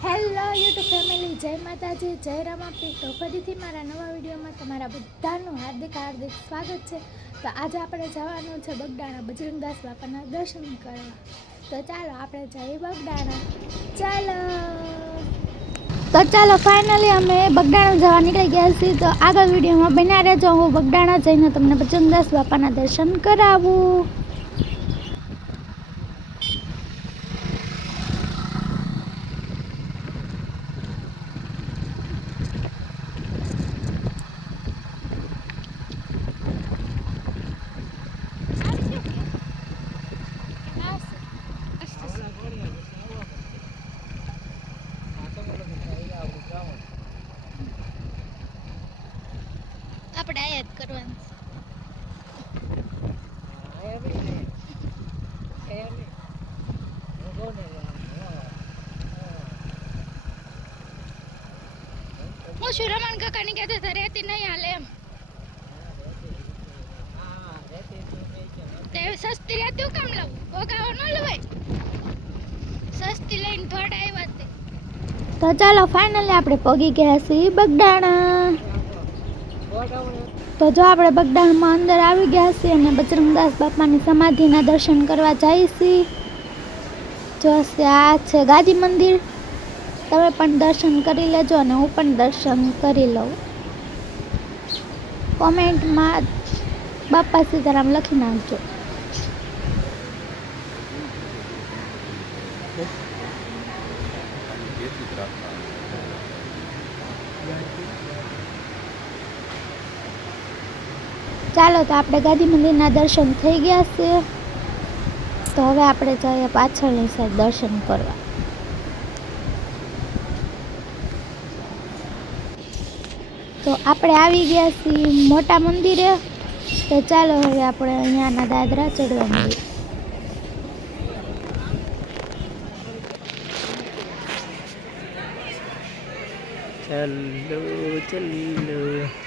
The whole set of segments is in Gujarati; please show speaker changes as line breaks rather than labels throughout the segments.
હેલો યુટ્યુબ ફેમિલી જય માતાજી, જય રામાપી તો ફરીથી મારા નવા વિડીયોમાં તમારા બધાનું હાર્દિક હાર્દિક સ્વાગત છે. તો આજે આપણે જવાનું છે બગડાણા બજરંગદાસ બાપાના દર્શન કરવા. તો ચાલો, આપણે જઈએ બગડાણા. ચાલો. તો ચાલો ફાઇનલી અમે બગડાણા જવા નીકળી ગયા છીએ. તો આગળ વિડીયોમાં બના રહેજો. હું બગડાણા જઈને તમને બજરંગદાસ બાપાના દર્શન કરાવું. આપણે આ યાદ કરવાનું. હું શું રમણ કાકાની રહેતી નહીં હાલે એમ. તે સસ્તી રહેતી કામ લાવું. ભોગાવો ન લવાય સસ્તી લઈને થોડા આવ્યા તો ચાલો ફાઇનલી આપણે પગી ગયા છીએ બગડાણા. તો જો આપણે બગડાણામાં અંદર આવી ગયા છીએ અને બજરંગદાસ બાપાની સમાધિના દર્શન કરવા જઈએ છીએ. જો આ છે ગાદી મંદિર. તમે પણ દર્શન કરી લેજો અને હું પણ દર્શન કરી લઉં. કોમેન્ટમાં બાપા સીતારામ લખી નાખજો. ચાલો તો આપણે ગાંધી મંદિરના દર્શન થઈ ગયા છે. તો હવે આપણે જઈએ પાછળની સાઈડ દર્શન કરવા. તો આપણે આવી ગયા છીએ મોટા મંદિરે. તો ચાલો હવે આપણે અહીંયાના દાદરા ચડવા મળીએ
ચલો ચલો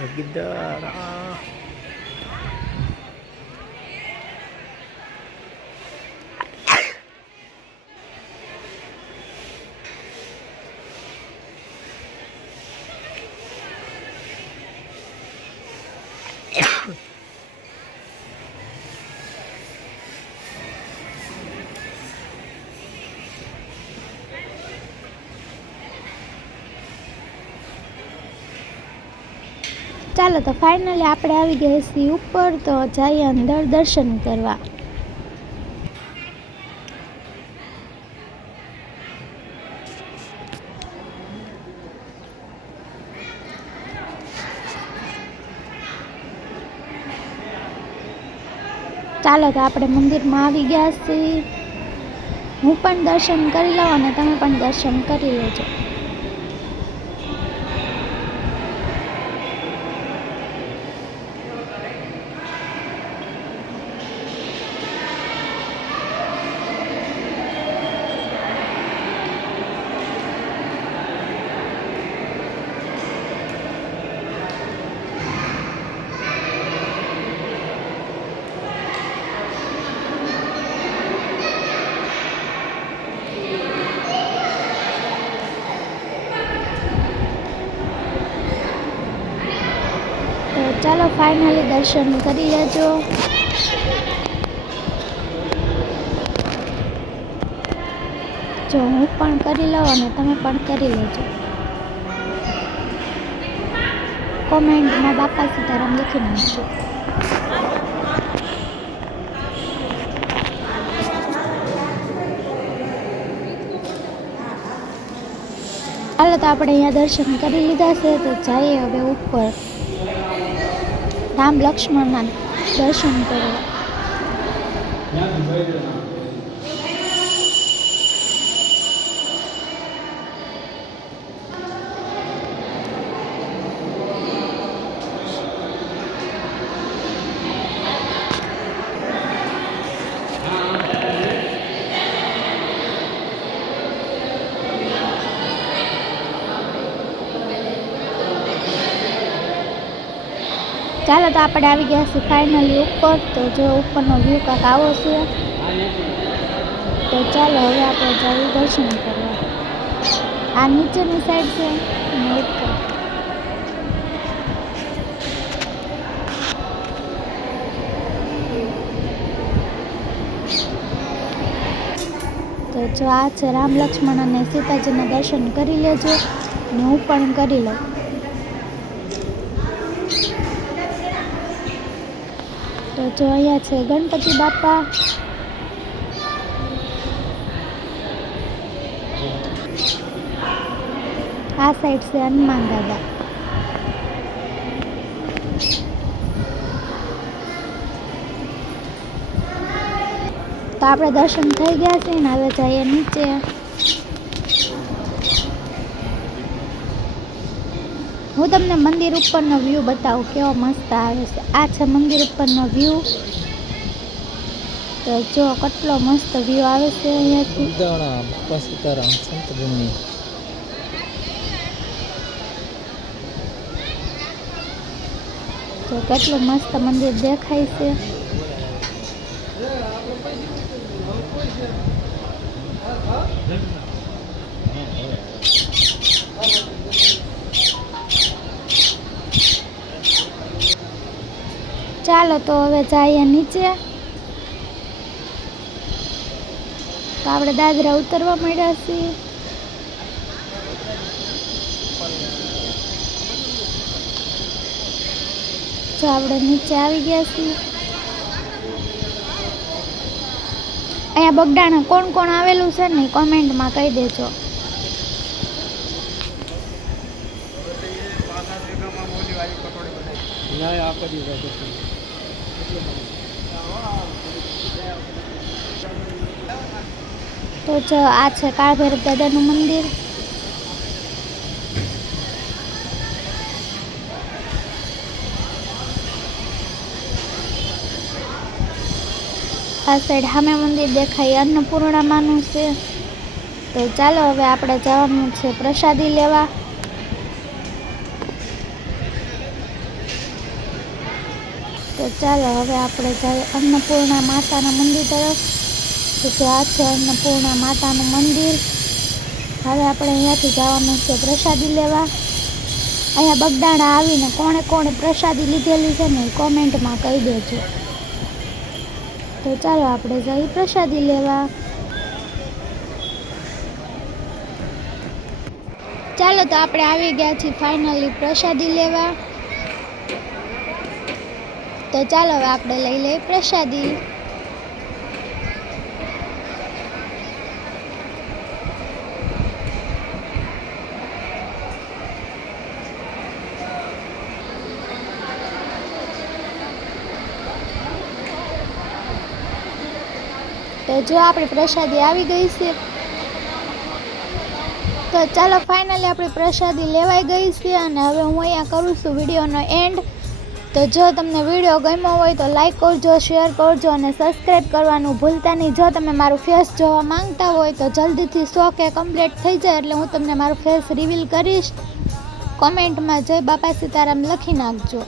Maganda. Ah.
ચાલો તો ફાઇનલી આપણે આવી ગયા છીએ ઉપર, તો જઈએ અંદર દર્શન કરવા. ચાલો તો આપણે મંદિરમાં આવી ગયા છીએ. હું પણ દર્શન કરી લઉં અને તમે પણ દર્શન કરી લેજો તો ચાલો ફાઇનલી દર્શન કરી લેજો. જો હું પણ કરી લઉં અને તમે પણ કરી લેજો. કોમેન્ટમાં બાપા સીતારામ લખી નાખજો. ચાલો તો આપણે અહીંયા દર્શન કરી લીધા છે, તો જઈએ હવે ઉપર. રામ લક્ષ્મણના દર્શન કરવા ચાલો તો આપણે આવી ગયા છીએ ફાઇનલી ઉપર. તો જો ઉપરનો વ્યૂ કાંક આવો છે. તો ચાલો હવે આપણે જવું દર્શન કરવા. આ નીચેની સાઈડ છે. ઉપર તો જો આ છે રામ લક્ષ્મણ અને સીતાજીના દર્શન કરી લેજો. અને હું પણ કરી લઉં. તો જો અહીંયા છે ગણપતિ બાપા. આ સાઈડ છે હનુમાન દાદા. તો આપણે દર્શન થઈ ગયા છે ને, હવે જઈએ નીચે. હું તમને મંદિર ઉપરનો વ્યૂ બતાવું કેવો મસ્ત આવે છે. આ છે મંદિર ઉપરનો વ્યૂ તો જો કેટલો મસ્ત વ્યૂ આવે છે અહીંયાથી.
સીતારામ
તો કેટલું મસ્ત મંદિર દેખાય છે. ચાલો તો હવે જઈએ નીચે. તો આપણે દાદરા ઉતરવા માંડ્યા છીએ. જો આપણે નીચે આવી ગયા છીએ. અહીંયા બગડાણા કોણ કોણ આવેલું છે ને કોમેન્ટમાં કહી દેજો.
ના આપી દીધા
તો જો આ છે કાળભૈરવ દાદાનું મંદિર. આ સાઈડ સામે મંદિર દેખાય, અન્નપૂર્ણામાનું છે. તો ચાલો હવે આપણે જવાનું છે પ્રસાદી લેવા. ચાલો, હવે આપણે જઈએ અન્નપૂર્ણા માતાના મંદિર તરફ. તો આ છે અન્નપૂર્ણા માતાનું મંદિર. હવે આપણે અહીંયાથી જવાનું છે પ્રસાદી લેવા. અહીંયા બગદાણા આવીને કોણે કોણે પ્રસાદી લીધેલી છે ને કોમેન્ટમાં કહી દેજો. તો ચાલો, આપણે જઈએ પ્રસાદી લેવા. ચાલો, તો આપણે આવી ગયા છીએ ફાઇનલી પ્રસાદી લેવા. તો ચાલો હવે આપણે લઈ લઈએ પ્રસાદી. તો જો આપણી પ્રસાદી આવી ગઈ છે. તો ચાલો ફાઇનલી આપણી પ્રસાદી લેવાઈ ગઈ છે અને હવે હું અહીંયા કરું છું વિડીયોનો એન્ડ તો જો તમને વીડિયો ગમ્યો હોય તો લાઈક કરજો શેર કરજો અને સબસ્ક્રાઈબ કરવાનું ભૂલતા નહીં. જો તમે મારું ફેસ જોવા માંગતા હોય તો જલ્દીથી સો કે કમ્પ્લીટ થઈ જાય એટલે હું તમને મારું ફેસ રિવીલ કરીશ. કોમેન્ટમાં જય બાપા સીતારામ લખી નાખજો.